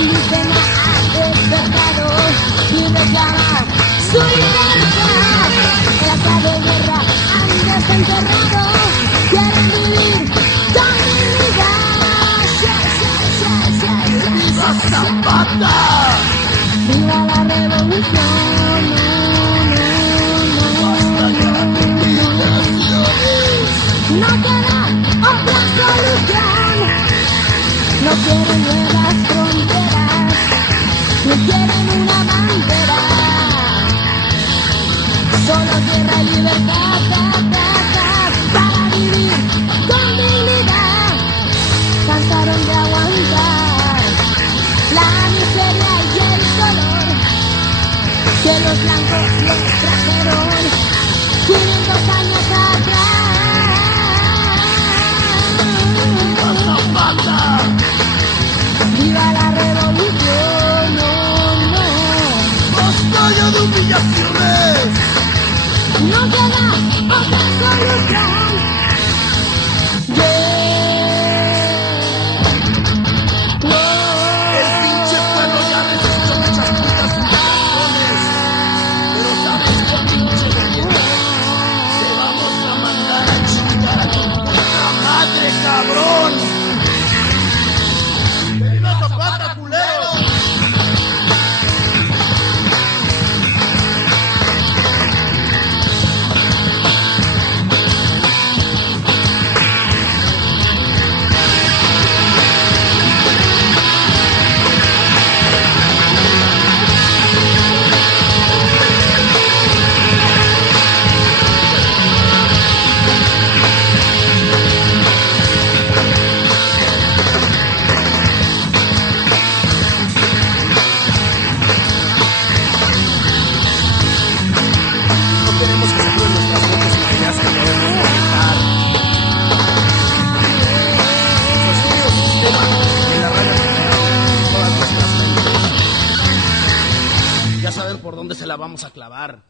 indígena ha despertado y reclama su libertad. En la calle guerra han desenterrado, quieren vivir con dignidad. ¡Viva Zapata! ¡Viva la revolución! No queda otra solución. No quieren nuevas fronteras, no quieren una bandera. Solo tierra y libertad, para vivir con dignidad. Cansaron de aguantar la miseria y el dolor que los blancos les trajeron 500 años atrás. ¡Viva la revolución! ¡Basta de humillaciones! No queda otra solución. El pinche pueblo ya resistió muchas putas humillaciones. Pero sabes qué, pinche gobierno, te vamos a mandar a chingar a tu puta madre, cabrón. ¡Viva Zapata, culeros! No queremos que se prueben nuestras fotos y ideas que podemos modificar. Sostenido sistema de la raya todas nuestras leyes. Ya saben por dónde se la vamos a clavar.